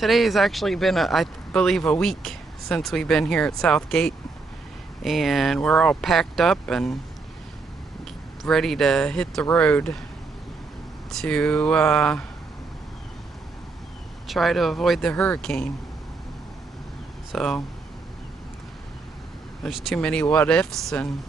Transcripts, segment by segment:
Today has actually been, I believe, a week since we've been here at Southgate, and we're all packed up and ready to hit the road to try to avoid the hurricane. So there's too many what ifs, and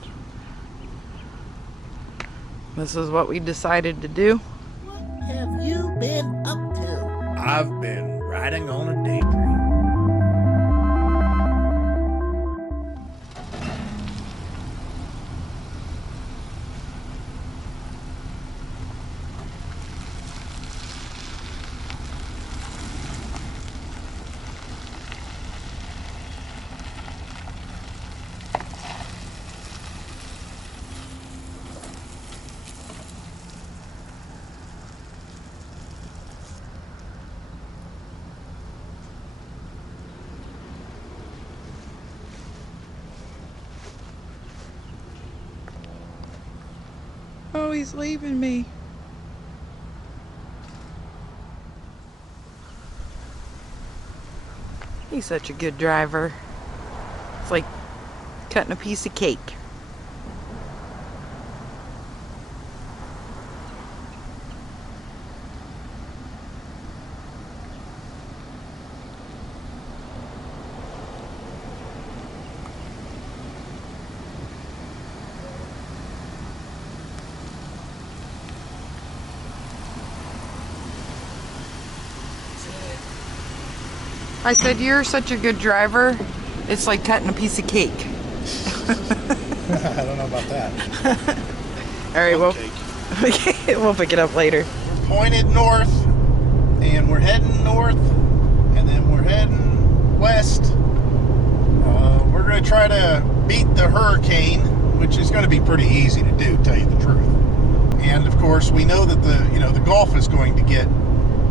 this is what we decided to do. What have you been up to? I've been riding on a daydream. Oh, he's leaving me. He's such a good driver. It's like cutting a piece of cake. I said, you're such a good driver. It's like cutting a piece of cake. I don't know about that. All right, Okay. we'll pick it up later. We're pointed north, and we're heading north, and then we're heading west. We're going to try to beat the hurricane, which is going to be pretty easy to do, to tell you the truth. And of course, we know that the Gulf is going to get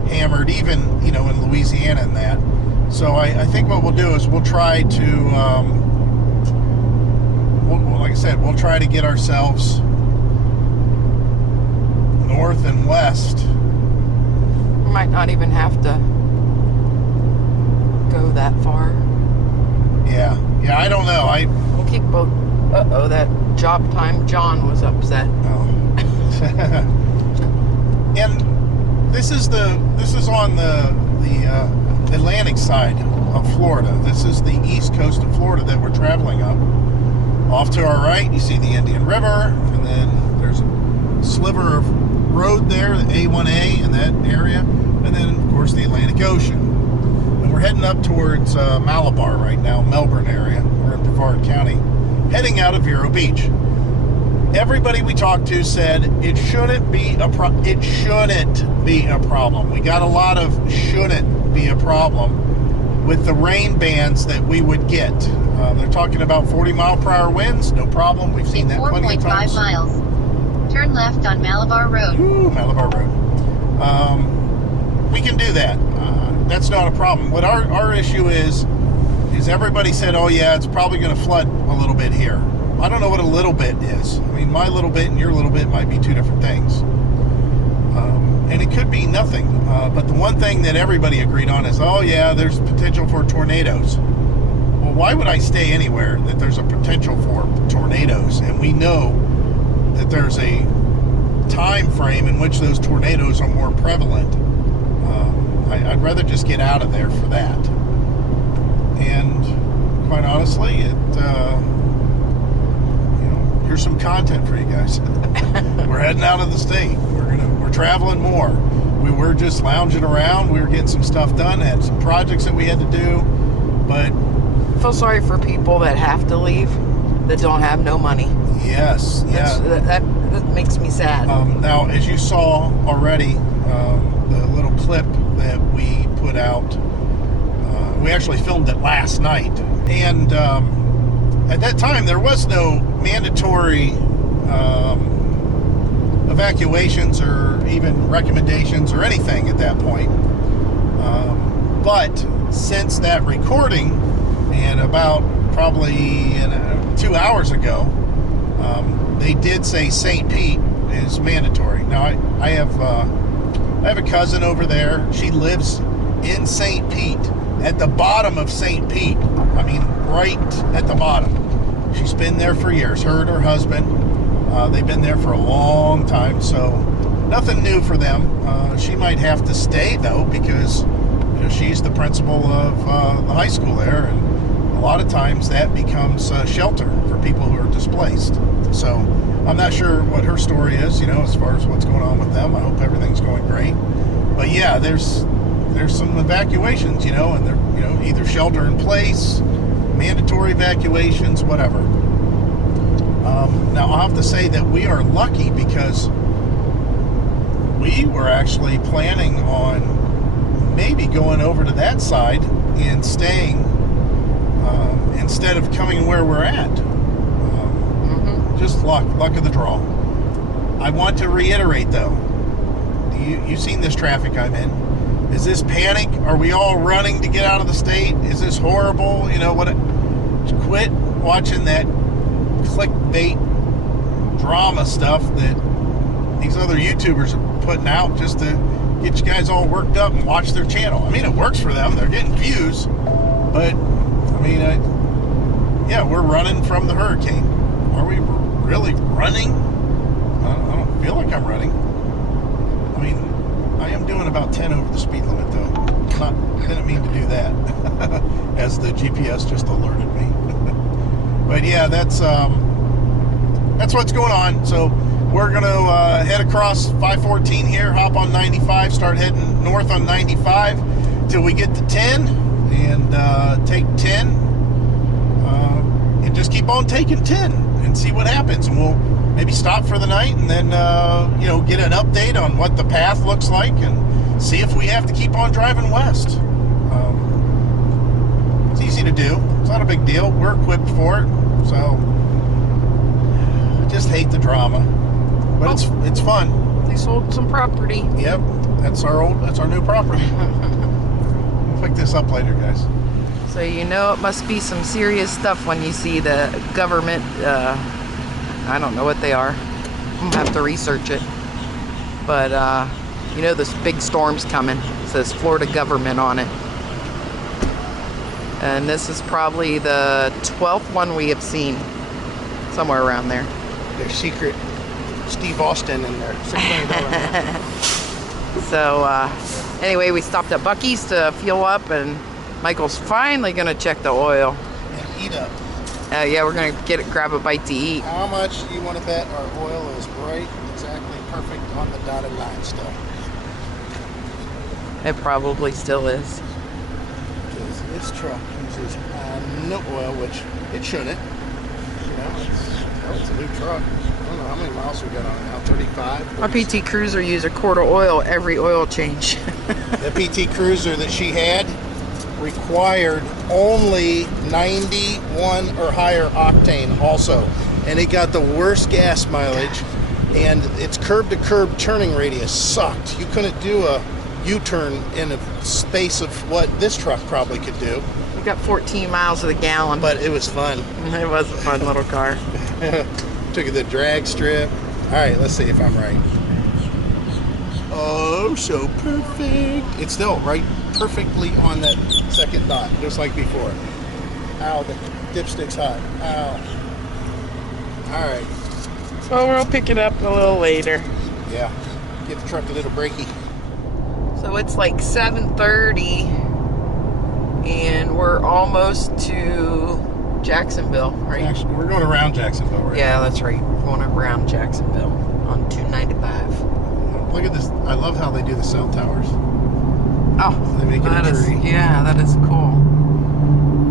hammered, even in Louisiana and that. So I think what we'll do is we'll try to, like I said, we'll try to get ourselves north and west. We might not even have to go that far. Yeah, I don't know. We'll keep both. Uh-oh, that job time John was upset. Oh. And this is on the Atlantic side of Florida. This is the east coast of Florida that we're traveling up. Off to our right, you see the Indian River, and then there's a sliver of road there, the A1A in that area, and then of course the Atlantic Ocean. And we're heading up towards Malabar right now, Melbourne area. We're in Brevard County, heading out of Vero Beach. Everybody we talked to said it shouldn't be a problem. We got a lot of shouldn't be a problem with the rain bands that we would get. They're talking about 40-mile-per-hour winds. No problem. We've seen that plenty of times. 4.5 miles. Turn left on Malabar Road. Ooh, Malabar Road. We can do that. That's not a problem. What our issue is everybody said, oh yeah, it's probably going to flood a little bit here. I don't know what a little bit is. I mean, my little bit and your little bit might be two different things. And it could be nothing. But the one thing that everybody agreed on is, oh yeah, there's potential for tornadoes. Well, why would I stay anywhere that there's a potential for tornadoes? And we know that there's a time frame in which those tornadoes are more prevalent. I'd rather just get out of there for that. And quite honestly, here's some content for you guys. We're heading out of the state. We're traveling more. We were just lounging around. We were getting some stuff done. Had some projects that we had to do, but I feel sorry for people that have to leave, that don't have no money. yes, yeah. That makes me sad. Now, as you saw already, the little clip that we put out, we actually filmed it last night, and at that time there was no mandatory evacuations or even recommendations or anything at that point. But since that recording, and about probably 2 hours ago, they did say St. Pete is mandatory. Now I have a cousin over there. She lives in St. Pete, at the bottom of St. Pete. I mean, right at the bottom. She's been there for years. Her and her husband, they've been there for a long time, so nothing new for them. She might have to stay, though, because she's the principal of the high school there, and a lot of times that becomes shelter for people who are displaced. So I'm not sure what her story is, as far as what's going on with them. I hope everything's going great. But yeah, there's some evacuations, and they're either shelter in place, mandatory evacuations, whatever. Now I'll have to say that we are lucky because we were actually planning on maybe going over to that side and staying instead of coming where we're at. Just luck of the draw. I want to reiterate though, you've seen this traffic I'm in. Is this panic? Are we all running to get out of the state? Is this horrible? Quit watching that clickbait drama stuff that these other YouTubers are putting out just to get you guys all worked up and watch their channel. I mean, it works for them. They're getting views. But, yeah, we're running from the hurricane. Are we really running? I don't feel like I'm running. I am doing about 10 over the speed limit, though. I didn't mean to do that, as the GPS just alerted me. But yeah, that's what's going on. So we're gonna head across 514 here, hop on 95, start heading north on 95 till we get to 10, and take 10, and just keep on taking 10 and see what happens. And we'll maybe stop for the night and then get an update on what the path looks like and see if we have to keep on driving west. It's easy to do. It's not a big deal. We're equipped for it. So I just hate the drama, but it's fun. They sold some property. Yep, that's our new property. We'll pick this up later, guys. So it must be some serious stuff when you see the government. I don't know what they are. I'm gonna have to research it. But this big storm's coming. It says Florida government on it. And this is probably the 12th one we have seen. Somewhere around there. There's secret Steve Austin in there. $6 million. So anyway, we stopped at Buc-ee's to fuel up, and Michael's finally gonna check the oil. And eat up. Yeah, we're gonna grab a bite to eat. How much do you want to bet our oil is right, exactly perfect on the dotted line still? It probably still is. Because this truck uses no oil, which it shouldn't. It's a new truck. I don't know how many miles we got on it now. 35. Our PT Cruiser used a quart of oil every oil change. The PT Cruiser that she had required only 91 or higher octane also, and it got the worst gas mileage, and its curb-to-curb turning radius sucked. You couldn't do a U-turn in a space of what this truck probably could do. We got 14 miles to the gallon. But it was fun. It was a fun little car. Took it to the drag strip. All right, let's see if I'm right. Oh, so perfect. It's still right perfectly on that second dot, just like before. Ow, the dipstick's hot. Ow. All right. So we'll pick it up a little later. Yeah. Give the truck a little breaky. So it's like 7:30, and we're almost to Jacksonville, right? Actually, we're going around Jacksonville, right? Yeah, that's right. We're going around Jacksonville on 295. Look at this. I love how they do the cell towers. Oh, They make it a tree. Yeah, that is cool.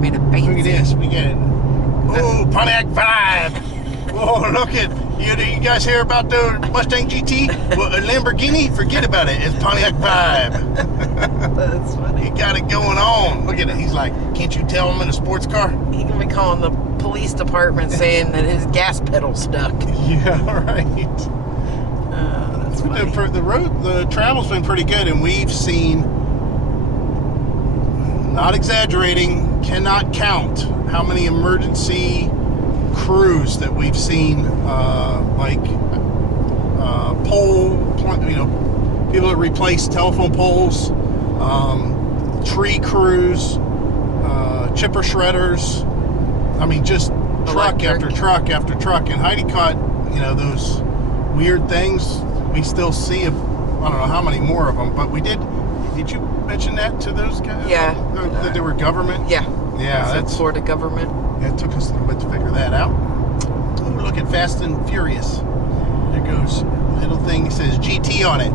Made it fancy. Look at this. We get it. Oh, Pontiac 5. Oh, look at you guys hear about the Mustang GT? Well, a Lamborghini? Forget about it. It's Pontiac 5. That's funny. He got it going on. Look at it. He's like, can't you tell I'm in a sports car? He can be calling the police department saying that his gas pedal's stuck. Yeah, right. That's funny. The travel's been pretty good, and we've seen, not exaggerating, cannot count how many emergency crews that we've seen, people that replace telephone poles, tree crews, chipper shredders. I mean, just truck Electric. after truck after truck. And Heidi caught, those weird things. We still see, I don't know how many more of them, but we did. Did you mention that to those guys? Yeah. That they were government? Yeah. Yeah, that's Florida government. It took us a little bit to figure that out. Oh, look at Fast and Furious. There goes little thing that says GT on it.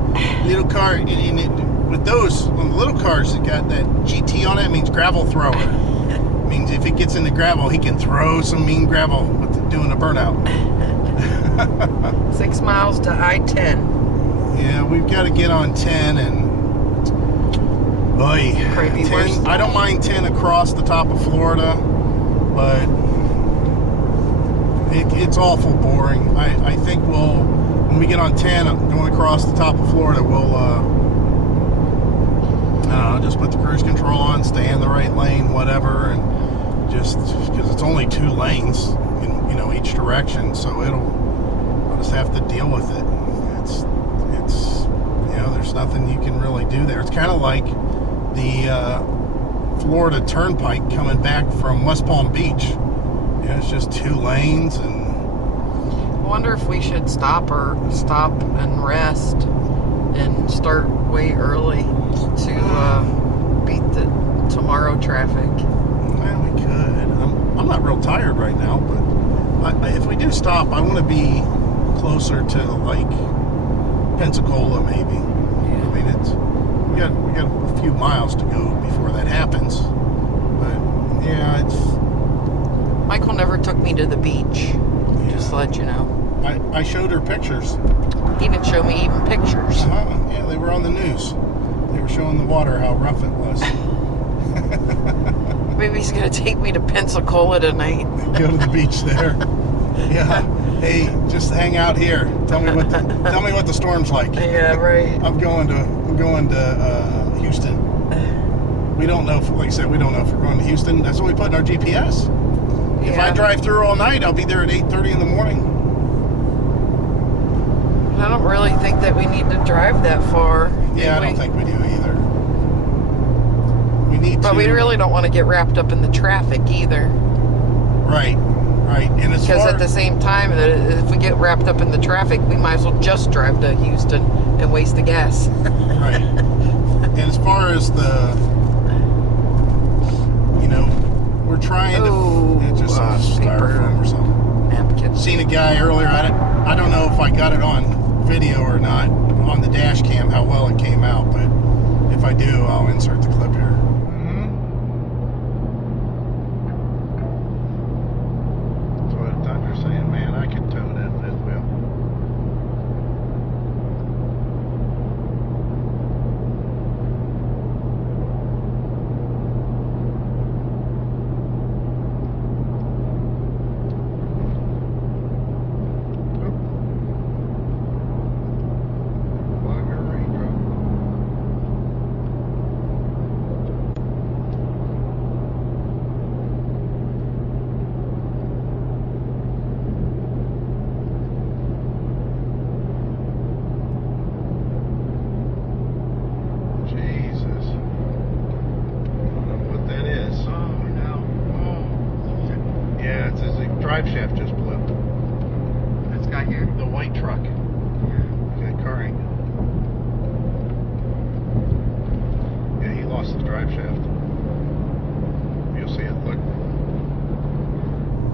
Little car, with those on the little cars that got that GT on it, means gravel thrower. Means if it gets in the gravel, he can throw some mean gravel with doing a burnout. 6 miles to I-10. Yeah, we've got to get on 10 and. Boy, Crazy 10, worse. I don't mind 10 across the top of Florida, but it's awful boring. I think when we get on 10 going across the top of Florida, we'll I don't know, just put the cruise control on, stay in the right lane, whatever, and just because it's only 2 lanes in each direction, so I'll just have to deal with it. It's there's nothing you can really do there. It's kind of like the Florida Turnpike coming back from West Palm Beach. It's just 2 lanes, and I wonder if we should stop and rest and start way early to beat the tomorrow traffic. well, we could. I'm not real tired right now, but if we do stop, I want to be closer to like Pensacola, maybe. I mean, we got a few miles to go before that happens, but yeah, Michael never took me to the beach, just to let you know. I showed her pictures. He didn't show me even pictures. Yeah, they were on the news. They were showing the water, how rough it was. Maybe he's going to take me to Pensacola tonight. Go to the beach there. Yeah. Hey, just hang out here. Tell me what the storm's like. Yeah, right. I'm going to Houston. We don't know. Like I said, we don't know if we're going to Houston. That's what we put in our GPS. If I drive through all night, I'll be there at 8:30 in the morning. I don't really think that we need to drive that far. Yeah, I don't think we do either. We need to. But we really don't want to get wrapped up in the traffic either. Right. And as Because far at the same time, if we get wrapped up in the traffic, we might as well just drive to Houston and waste the gas. right. And as far as we're trying to. It's just some styrofoam or something. Napkin. Seen a guy earlier. I don't know if I got it on video or not on the dash cam how well it came out, but if I do, I'll insert the clip here. That's what I thought you were saying, man. I could tow that fifth wheel. Drive shaft just blew. This guy here? The white truck. That car angle. Yeah, he lost his drive shaft. You'll see it, look.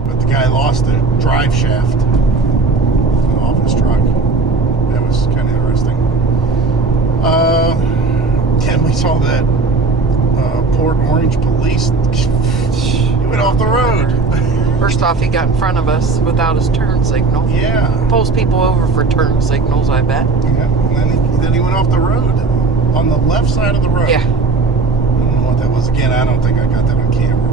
But the guy lost the drive shaft off his truck. That was kind of interesting. And we saw that Port Orange police. He went off the road. First off, he got in front of us without his turn signal. Yeah. Pulls people over for turn signals, I bet. Yeah. And then he went off the road on the left side of the road. Yeah. I don't know what that was. Again, I don't think I got that on camera.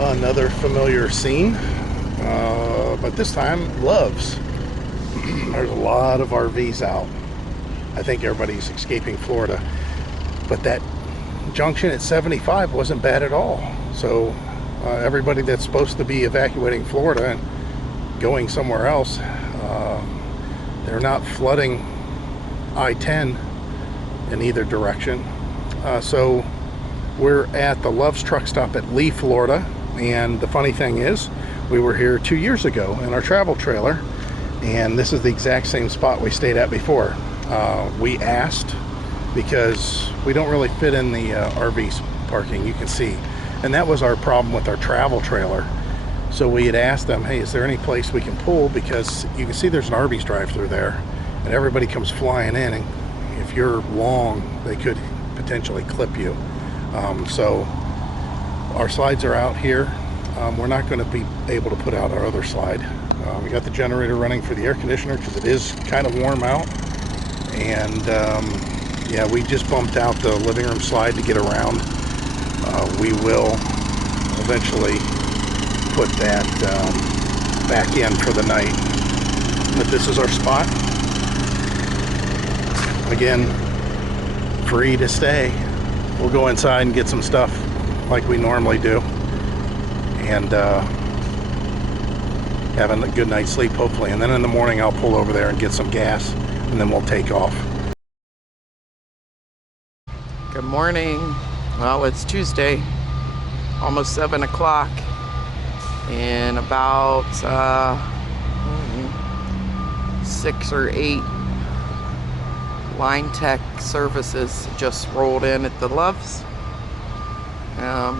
Another familiar scene, but this time Loves. There's a lot of RVs out. I think everybody's escaping Florida, but that junction at 75 wasn't bad at all. So everybody that's supposed to be evacuating Florida and going somewhere else, they're not flooding I-10 in either direction. So we're at the Loves truck stop at Lee, Florida, and the funny thing is we were here 2 years ago in our travel trailer, and this is the exact same spot we stayed at before. We asked because we don't really fit in the RV parking, you can see, and that was our problem with our travel trailer. So we had asked them, hey, is there any place we can pull, because you can see there's an Arby's drive-through there and everybody comes flying in, and if you're long they could potentially clip you. So our slides are out here. We're not going to be able to put out our other slide. We got the generator running for the air conditioner because it is kind of warm out, and yeah, we just bumped out the living room slide to get around. We will eventually put that back in for the night, but this is our spot. Again, free to stay. We'll go inside and get some stuff like we normally do, and have a good night's sleep hopefully, and then in the morning I'll pull over there and get some gas, and then we'll take off. Good morning. Well, it's Tuesday, almost 7 o'clock, and about 6 or 8 line tech services just rolled in at the Loves.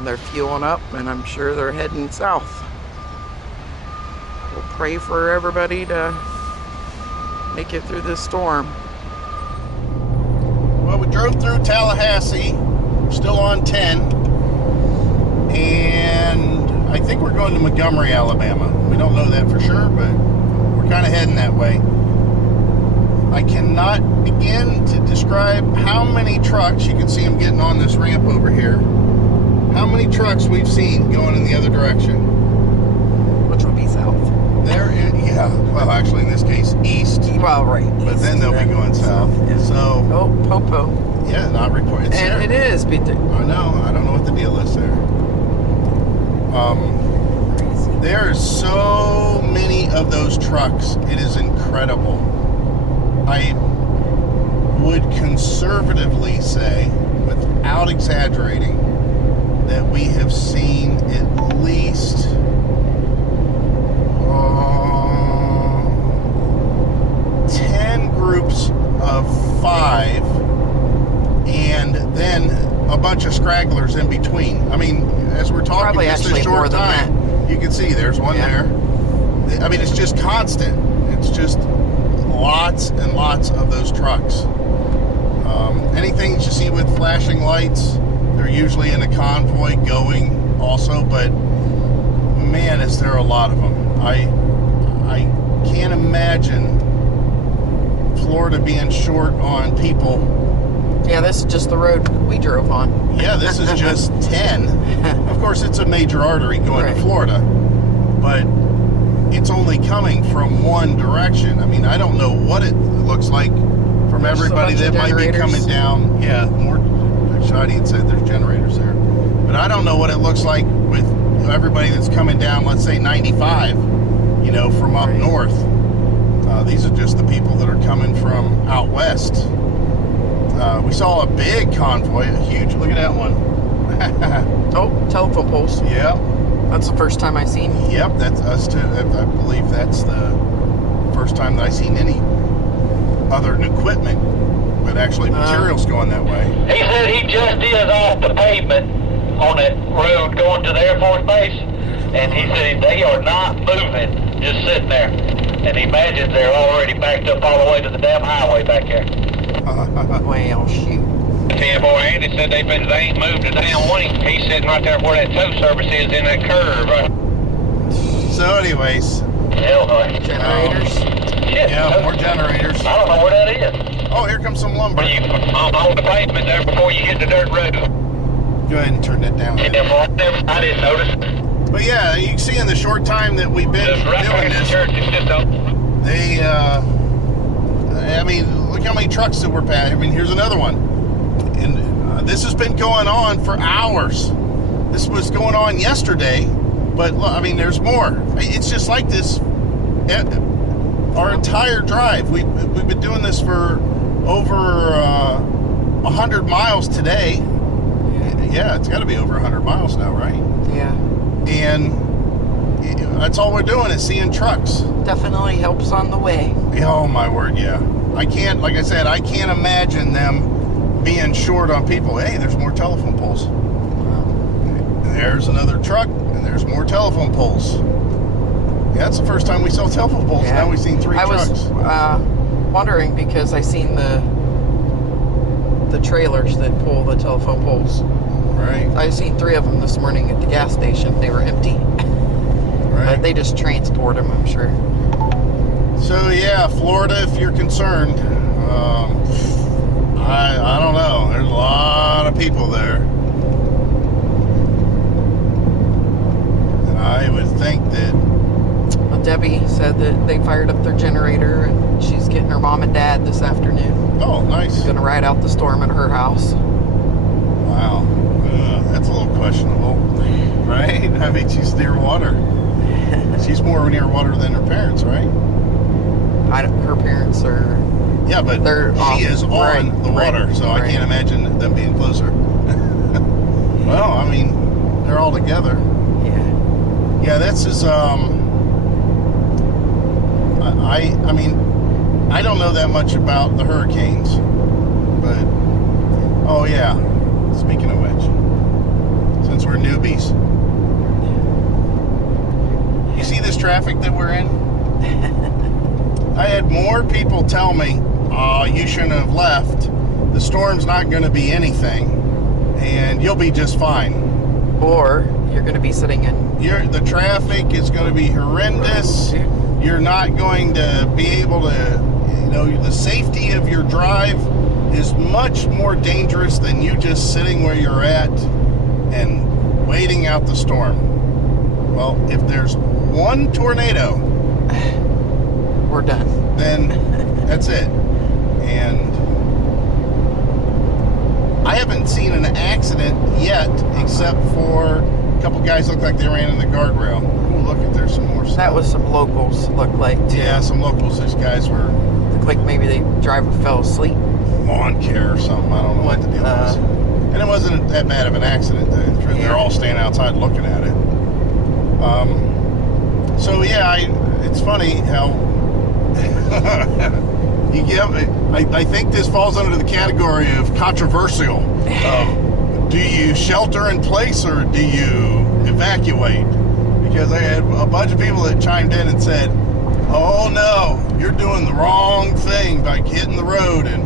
They're fueling up, and I'm sure they're heading south. We'll pray for everybody to make it through this storm. Well, we drove through Tallahassee, still on 10, and I think we're going to Montgomery, Alabama. We don't know that for sure, but we're kind of heading that way. I cannot begin to describe how many trucks, you can see them getting on this ramp over here, how many trucks we've seen going in the other direction. Which would be south. There, yeah, well actually in this case, east. Well, right. But east, then they'll be going south. Yeah. So, oh, Popo. yeah, not reported. And it is, but I know, I don't know what the deal is there. There are so many of those trucks, it is incredible. I would conservatively say, without exaggerating, that we have seen at least 10 groups of 5, and then a bunch of scragglers in between. I mean, as we're talking, probably just actually a short more than time, you can see there's one there. I mean, it's just constant. It's just lots and lots of those trucks. Anything that you see with flashing lights, they're usually in a convoy going also, but man, is there a lot of them. I can't imagine Florida being short on people. yeah, this is just the road we drove on. Yeah, this is just 10. Of course, it's a major artery going to Florida, but it's only coming from one direction. I mean, I don't know what it looks like from everybody that might be coming down. Yeah, more. Shadi had said there's generators there, but I don't know what it looks like with everybody that's coming down, let's say 95, you know, from up north. These are just the people that are coming from out west. We saw a big convoy, a huge, look at that one. Oh, telephone poles. Yeah. That's the first time I've seen. Yep, that's us too. I believe that's the first time that I've seen any other equipment, but actually materials going that way. He said he just is off the pavement on that road going to the Air Force Base, and he said they are not moving, just sitting there. And he imagines they're already backed up all the way to the damn highway back there. Well, shoot. Boy, Andy said they ain't moved a damn wing. He's sitting right there where that tow service is in that curve. So anyways. Hell no. Generators. Yeah, more generators. I don't know where that is. Oh, here comes some lumber. You on the pavement there before you hit the dirt road. Go ahead and turn that down. Yeah, boy, I didn't notice. But yeah, you can see in the short time that we've been Just right doing there, this, church is just up. they, I mean, look how many trucks that we're passing. I mean, here's another one. And this has been going on for hours. This was going on yesterday, but look, I mean, there's more. It's just like this our entire drive. We've been doing this for over 100 miles today. Yeah, it's got to be over 100 miles now, right? Yeah. And that's all we're doing is seeing trucks. Definitely helps on the way. Oh my word, yeah. I can't, like I said, I can't imagine them being short on people. Hey, there's more telephone poles. There's another truck, and there's more telephone poles. Yeah, that's the first time we saw telephone poles. Yeah. Now we've seen 3 trucks. I was wondering because I seen the trailers that pull the telephone poles. Right, I seen 3 of them this morning at the gas station. They were empty. right. But they just transport them, I'm sure. So yeah, Florida, if you're concerned, I don't know. There's a lot of people there. And I would think that, Well, Debbie said that they fired up their generator and she's getting her mom and dad this afternoon. oh, nice. She's gonna ride out the storm at her house. Wow. That's a little questionable, right? I mean, she's near water. She's more near water than her parents, right? Her parents are. Yeah, but They're she is on right, the water, right, so I right. can't imagine them being closer. Well, I mean, they're all together. Yeah. Yeah, that's just I mean, I don't know that much about the hurricanes, but oh yeah, speaking of which, since we're newbies, you see this traffic that we're in? I had more people tell me, oh, you shouldn't have left. The storm's not going to be anything, and you'll be just fine. Or you're gonna be sitting in. The traffic is going to be horrendous. You're not going to be able to, the safety of your drive is much more dangerous than you just sitting where you're at and waiting out the storm. Well, if there's one tornado, We're done. then that's it. And I haven't seen an accident yet, except for a couple guys look like they ran in the guardrail. Ooh, look at there's some more stuff. That was some locals looked like too. Yeah, some locals. These guys were Looked like maybe the driver fell asleep. lawn care or something. I don't know what the deal was. And it wasn't that bad of an accident. They're all standing outside looking at it. So yeah, it's funny how you give. I think this falls under the category of controversial. Do you shelter in place or do you evacuate? Because I had a bunch of people that chimed in and said, "Oh no, you're doing the wrong thing by hitting the road, and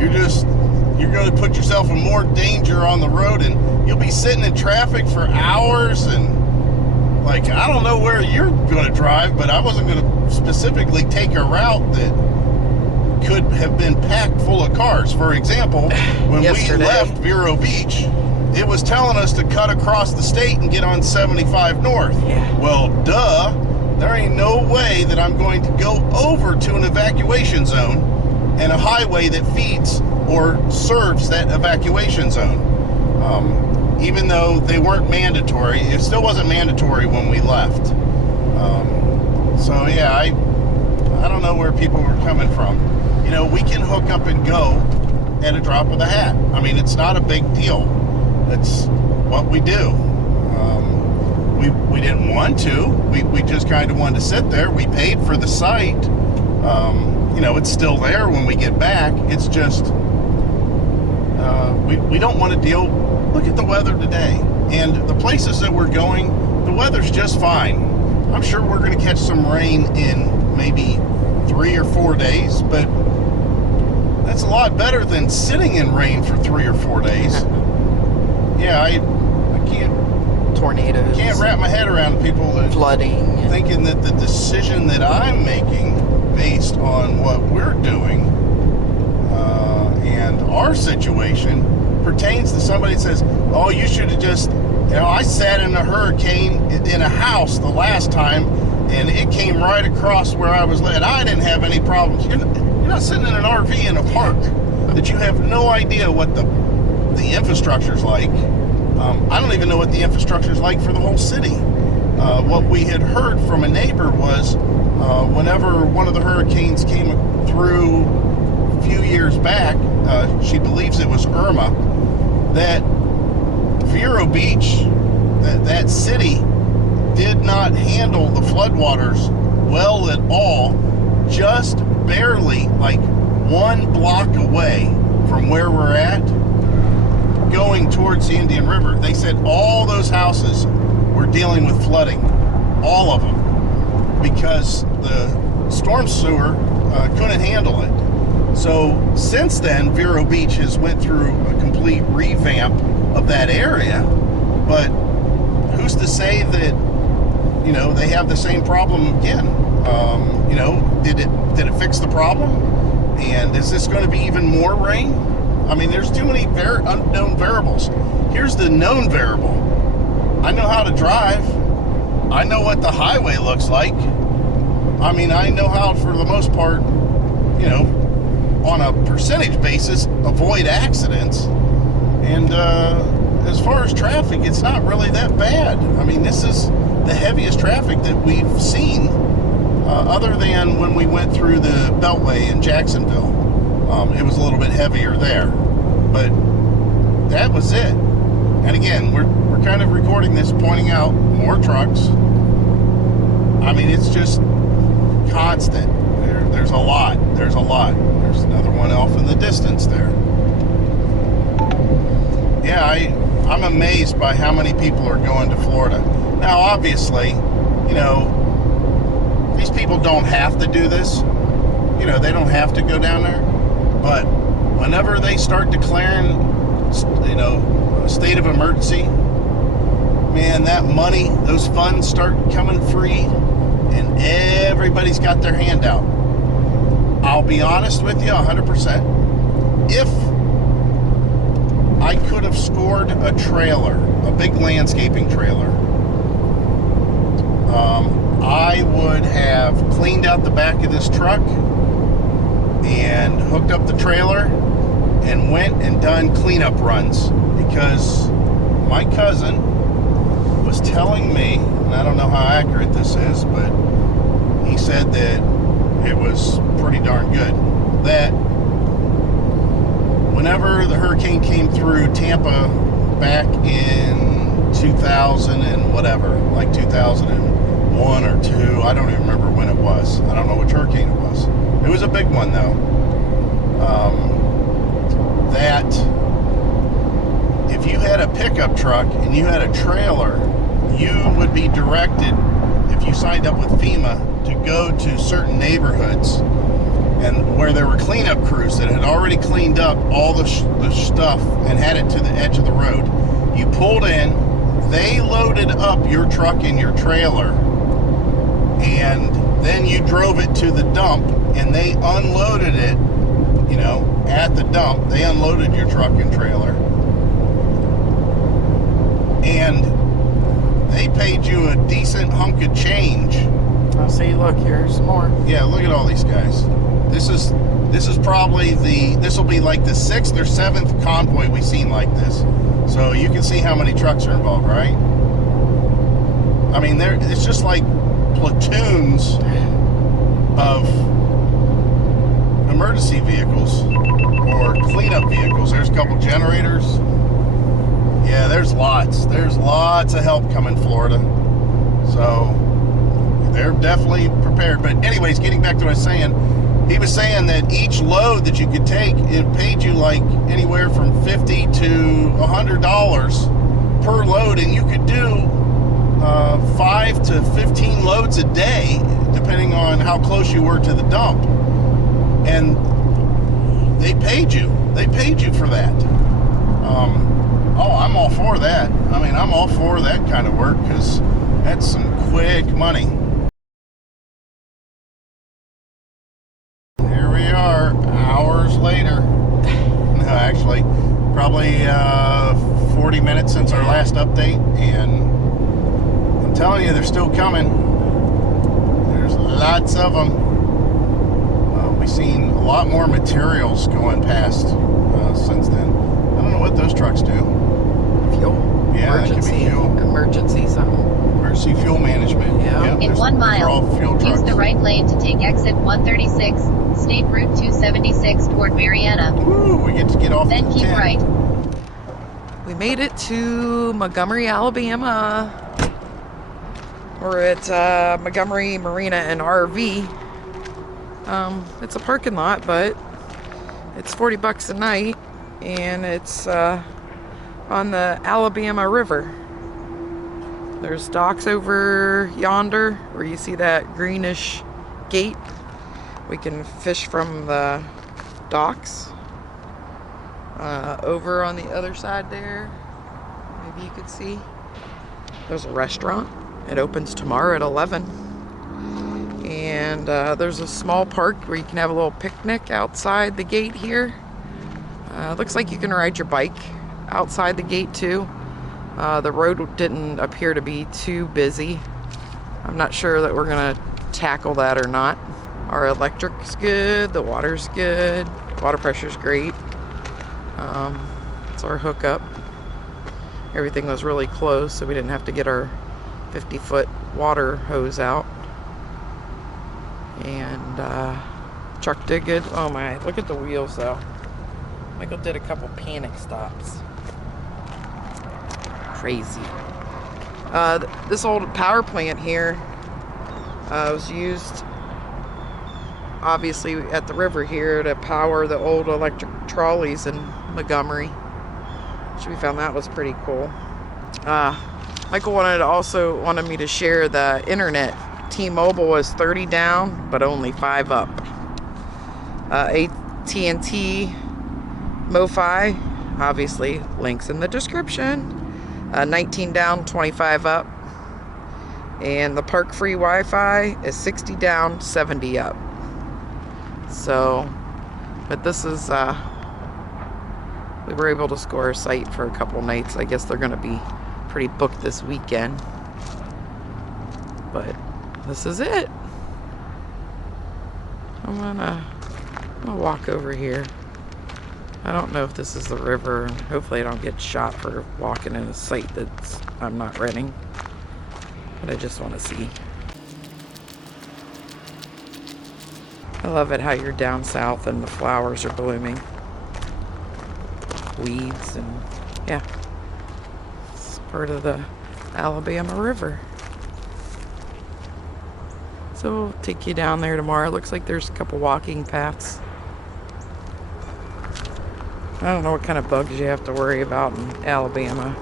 you're going to put yourself in more danger on the road, and you'll be sitting in traffic for hours." And like, I don't know where you're going to drive, but I wasn't going to specifically take a route that could have been packed full of cars. For example, when Yesterday. we left Vero Beach, it was telling us to cut across the state and get on 75 North. Yeah. Well, duh, there ain't no way that I'm going to go over to an evacuation zone and a highway that feeds or serves that evacuation zone. Even though they weren't mandatory, it still wasn't mandatory when we left. So yeah, I don't know where people were coming from. We can hook up and go at a drop of the hat. I mean, it's not a big deal. It's what we do. We didn't want to. We just kind of wanted to sit there. We paid for the site. It's still there when we get back. It's just we don't want to deal. Look at the weather today, and the places that we're going, the weather's just fine. I'm sure we're going to catch some rain in maybe 3 or 4 days, but that's a lot better than sitting in rain for 3 or 4 days. Yeah, I Tornadoes. can't wrap my head around people that Flooding. thinking that the decision that I'm making based on what we're doing and our situation pertains to somebody that says, oh, you should have just You know, I sat in a hurricane in a house the last time, and it came right across where I was living. I didn't have any problems. You're not sitting in an RV in a park that you have no idea what the infrastructure's like. I don't even know what the infrastructure's like for the whole city. What we had heard from a neighbor was whenever one of the hurricanes came through a few years back, she believes it was Irma, that Vero Beach, that city, did not handle the floodwaters well at all, just barely, like 1 block away from where we're at, going towards the Indian River. They said all those houses were dealing with flooding, all of them, because the storm sewer couldn't handle it. So since then, Vero Beach has went through a complete revamp of that area, but who's to say that, you know, they have the same problem again? You know, did it fix the problem? And is this going to be even more rain? I mean, there's too many unknown variables. Here's the known variable. I know how to drive. I know what the highway looks like. I mean, I know how, for the most part, you know, on a percentage basis, avoid accidents. And as far as traffic, it's not really that bad. I mean, this is the heaviest traffic that we've seen, other than when we went through the Beltway in Jacksonville. It was a little bit heavier there, but that was it. And again, we're kind of recording this, pointing out more trucks. I mean, it's just constant. There's a lot. There's another one off in the distance there. Yeah, I'm amazed by how many people are going to Florida. Now, obviously, you know, these people don't have to do this. You know, they don't have to go down there. But whenever they start declaring, you know, a state of emergency, man, that money, those funds start coming free, and everybody's got their hand out. I'll be honest with you, 100%. If I could have scored a trailer, a big landscaping trailer, I would have cleaned out the back of this truck and hooked up the trailer and went and done cleanup runs, because my cousin was telling me, and I don't know how accurate this is, but he said that it was pretty darn good, that whenever the hurricane came through Tampa back in 2000 and whatever, like 2001 or 2, I don't even remember when it was. I don't know which hurricane it was. It was a big one, though. That if you had a pickup truck and you had a trailer, you would be directed, if you signed up with FEMA, to go to certain neighborhoods and where there were cleanup crews that had already cleaned up all the stuff and had it to the edge of the road. You pulled in, they loaded up your truck and your trailer, and then you drove it to the dump, and they unloaded it, you know, at the dump. They unloaded your truck and trailer, and they paid you a decent hunk of change. I'll see, look, here's some more. Yeah, look at all these guys. This is probably this will be like the 6th or 7th convoy we've seen like this. So you can see how many trucks are involved, right? I mean, it's just like platoons of emergency vehicles or cleanup vehicles. There's a couple generators. Yeah, there's lots of help coming Florida. So they're definitely prepared. But anyways, getting back to what I was saying, he was saying that each load that you could take, it paid you like anywhere from $50 to $100 per load, and you could do 5 to 15 loads a day, depending on how close you were to the dump. And they paid you. They paid you for that. Oh, I'm all for that. I mean, I'm all for that kind of work, because that's some quick money. Here we are, hours later. No, actually, probably 40 minutes since our last update, and I'm telling you, they're still coming. There's lots of them. We've seen a lot more materials going past since then. I don't know what those trucks do. Fuel. Yeah, that could be fuel. Emergency something. Emergency fuel management. Yeah. Yep, In 1 those are all mile, fuel use trucks. the right lane to take exit 136, State Route 276 toward Marietta. Woo, we get to get off Then the keep 10. right. We made it to Montgomery, Alabama. We're at Montgomery Marina and RV. It's a parking lot, but it's $40 a night, and it's on the Alabama River. There's docks over yonder where you see that greenish gate. We can fish from the docks. Over on the other side there, maybe you could see, there's a restaurant. It opens tomorrow at 11. And there's a small park where you can have a little picnic outside the gate here. Looks like you can ride your bike outside the gate too. The road didn't appear to be too busy. I'm not sure that we're gonna tackle that or not. Our electric's good, the water's good, water pressure's great. It's our hookup. Everything was really close, so we didn't have to get our 50-foot water hose out. And truck did good. Oh my, look at the wheels though. Michael did a couple panic stops. Crazy. This old power plant here was used obviously at the river here to power the old electric trolleys in Montgomery, which we found that was pretty cool. Michael wanted me to share the internet. T-Mobile was 30 down, but only 5 up. AT&T MoFi, obviously, links in the description. 19 down, 25 up. And the park free Wi-Fi is 60 down, 70 up. So, but this is, we were able to score a site for a couple nights. I guess they're going to be pretty booked this weekend. But this is it. I'm gonna walk over here. I don't know if this is the river. Hopefully I don't get shot for walking in a site that I'm not renting. But I just want to see. I love it how you're down south and the flowers are blooming. Weeds and yeah. It's part of the Alabama River. So we'll take you down there tomorrow. Looks like there's a couple walking paths. I don't know what kind of bugs you have to worry about in Alabama.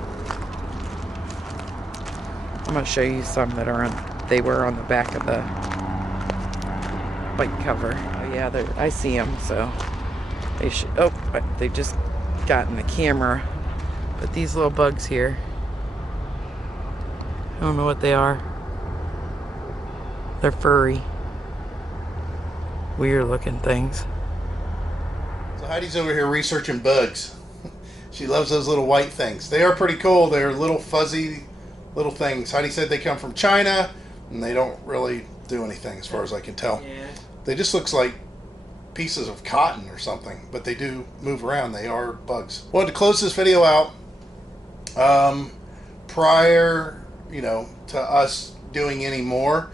I'm going to show you some that they were on the back of the bike cover. Oh yeah, I see them, so they should, oh, they just got in the camera. But these little bugs here, I don't know what they are. They're furry. Weird looking things. So Heidi's over here researching bugs. She loves those little white things. They are pretty cool. They're little fuzzy little things. Heidi said they come from China and they don't really do anything as far as I can tell. Yeah. They just looks like pieces of cotton or something, but they do move around. They are bugs. Wanted to close this video out prior, to us doing any more.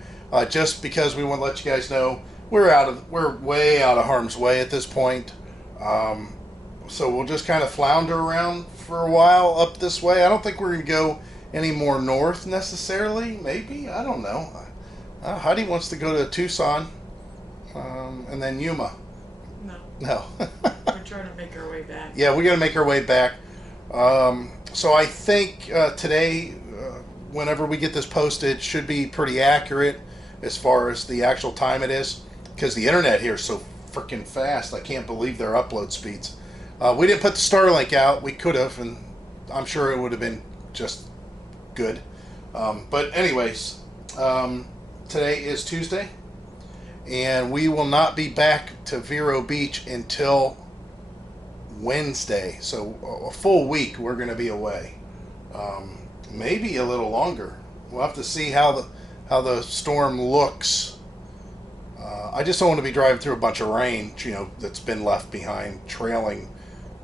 Just because we want to let you guys know we're way out of harm's way at this point. So we'll just kind of flounder around for a while up this way. I don't think we're going to go any more north necessarily. Maybe, I don't know. Heidi wants to go to Tucson and then Yuma. No. We're trying to make our way back. Yeah, we got to make our way back. So I think today, whenever we get this posted, should be pretty accurate as far as the actual time it is, because the internet here is so freaking fast. I can't believe their upload speeds. We didn't put the Starlink out. We could have, and I'm sure it would have been just good. But anyways, today is Tuesday, and we will not be back to Vero Beach until Wednesday. So a full week we're going to be away. Maybe a little longer. We'll have to see how the storm looks. I just don't want to be driving through a bunch of rain, that's been left behind, trailing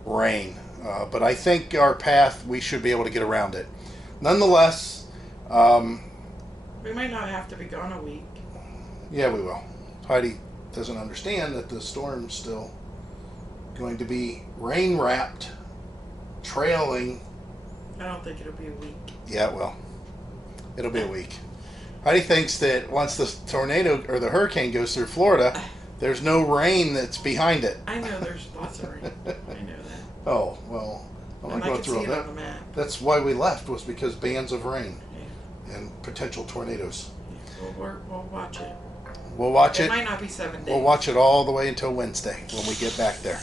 rain. But I think our path, we should be able to get around it. Nonetheless, we might not have to be gone a week. Yeah, we will. Heidi doesn't understand that the storm's still going to be rain wrapped, trailing. I don't think it'll be a week. Yeah, it will. It'll be a week. Heidi thinks that once the tornado or the hurricane goes through Florida, there's no rain that's behind it. I know there's lots of rain. I know that. Oh, well, I'm not going through all that. On the map. That's why we left, was because bands of rain Yeah. and potential tornadoes. Yeah. We'll watch it. We'll watch it. It might not be 7 days. We'll watch it all the way until Wednesday when we get back there.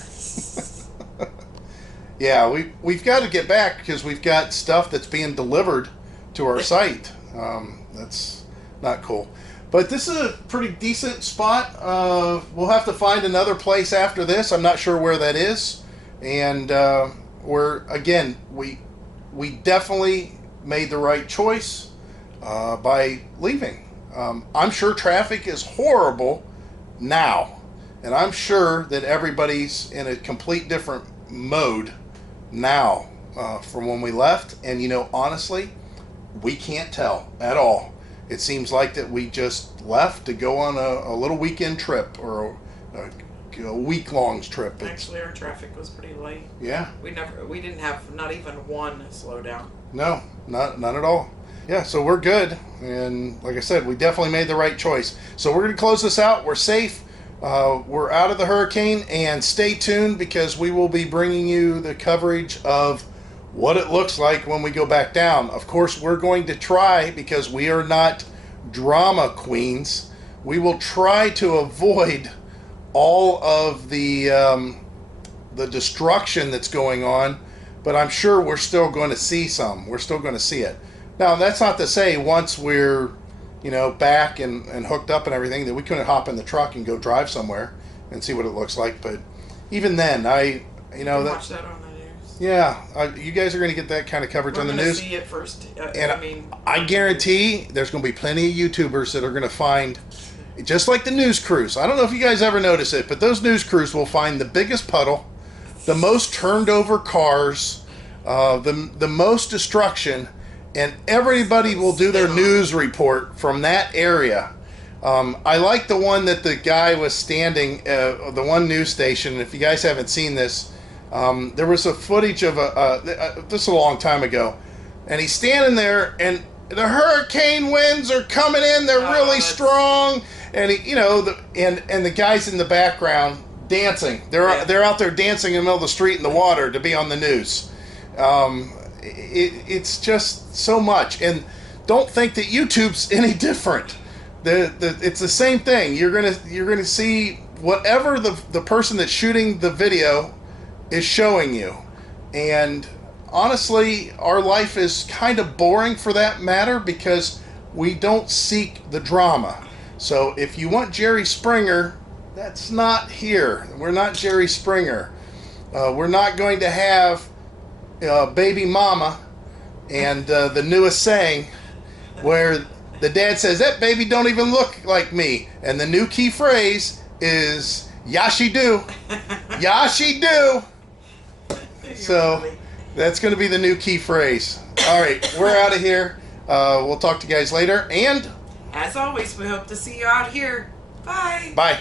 Yeah, we've got to get back because we've got stuff that's being delivered to our site. That's not cool. But this is a pretty decent spot. We'll have to find another place after this. I'm not sure where that is. And we definitely made the right choice by leaving. I'm sure traffic is horrible now. And I'm sure that everybody's in a complete different mode now from when we left. And honestly, we can't tell at all. It seems like that we just left to go on a little weekend trip or a week-long trip. Actually, our traffic was pretty light. Yeah. We didn't have not even one slowdown. No, none at all. Yeah, so we're good. And like I said, we definitely made the right choice. So we're going to close this out. We're safe. We're out of the hurricane, and stay tuned because we will be bringing you the coverage of what it looks like when we go back down. Of course, we're going to try, because we are not drama queens, we will try to avoid all of the destruction that's going on, but I'm sure we're still going to see some. We're still going to see it. Now, that's not to say once we're back and hooked up and everything that we couldn't hop in the truck and go drive somewhere and see what it looks like. But even then, Watch that on the news. Yeah, you guys are going to get that kind of coverage on the news. See it first. And I guarantee there's going to be plenty of YouTubers that are going to find, just like the news crews. I don't know if you guys ever notice it, but those news crews will find the biggest puddle, the most turned over cars, the most destruction, and everybody will do their news report from that area. I like the one that the guy was standing, the one news station. If you guys haven't seen this, there was a footage of this a long time ago, and he's standing there, and the hurricane winds are coming in. They're really strong, and and the guys in the background dancing. They're out there dancing in the middle of the street in the water to be on the news. It's just so much, and don't think that YouTube's any different. It's the same thing. You're gonna see whatever the person that's shooting the video is showing you, and honestly, our life is kind of boring for that matter because we don't seek the drama. So if you want Jerry Springer, that's not here. We're not Jerry Springer. We're not going to have Baby Mama and the newest saying where the dad says, that baby don't even look like me. And the new key phrase is, Yashi do. Yashi do. So that's going to be the new key phrase. All right, we're out of here. We'll talk to you guys later. And as always, we hope to see you out here. Bye. Bye.